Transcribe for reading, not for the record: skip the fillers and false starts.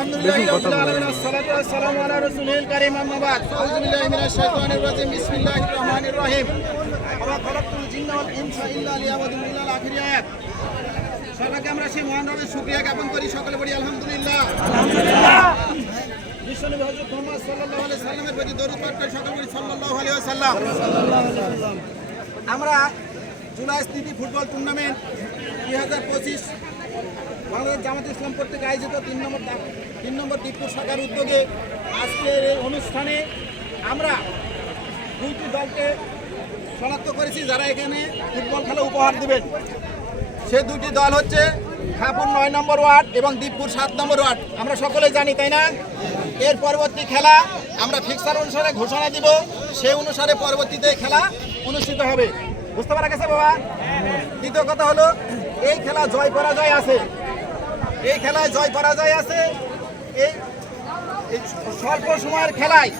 আলহামদুলিল্লাহি রাব্বিল আলামিন আসসালাতু ওয়াসসালামু আলা রাসূলিল কারীম আম্মা বাদ আউযু বিল্লাহি মিনাশ শাইতানির রাজিম বিসমিল্লাহির রহমানির রহিম ওয়া খালাকতুল জিন্না ওয়াল ইনসা ইল্লা লিয়াবুদুন ইল্লাল আখির আয়াত সবাইকে আমরা সেই মহান রবের শুকরিয়া জ্ঞাপন করি সকলে বলি আলহামদুলিল্লাহ আলহামদুলিল্লাহ বিশ্বনবী হযরত মুহাম্মদ সাল্লাল্লাহু আলাইহি সাল্লামের প্রতি দরুদ পাঠ করে সকলে বলি সাল্লাল্লাহু আলাইহি ওয়াসাল্লাম আমরা জুলাই স্থিতি ফুটবল টুর্নামেন্ট 2025 বাংলাদেশ জামাত ইসলাম কর্তৃক আয়োজিত 3 নম্বর দিকপুর শাখার উদ্যোগে আজকের এই অনুষ্ঠানে আমরা দুইটি দলকে শনাক্ত করেছি যারা এখানে ফুটবল খেলা উপহার দেবেন। সে দুটি দল হচ্ছে খাপুর 9 নম্বর ওয়ার্ড এবং দীপপুর 7 নম্বর ওয়ার্ড। আমরা সকলে জানি, তাই না? এর পরবর্তী খেলা আমরা ফিক্সার অনুসারে ঘোষণা দিব, সেই অনুসারে পরবর্তীতে খেলা অনুষ্ঠিত হবে। বুঝতে পারা গেছে বাবা? দ্বিতীয় কথা হলো, এই খেলা জয় পরাজয় আছে। এই খেলায় জয় পরাজয় আছে। এই স্বল্প সময়ের খেলায়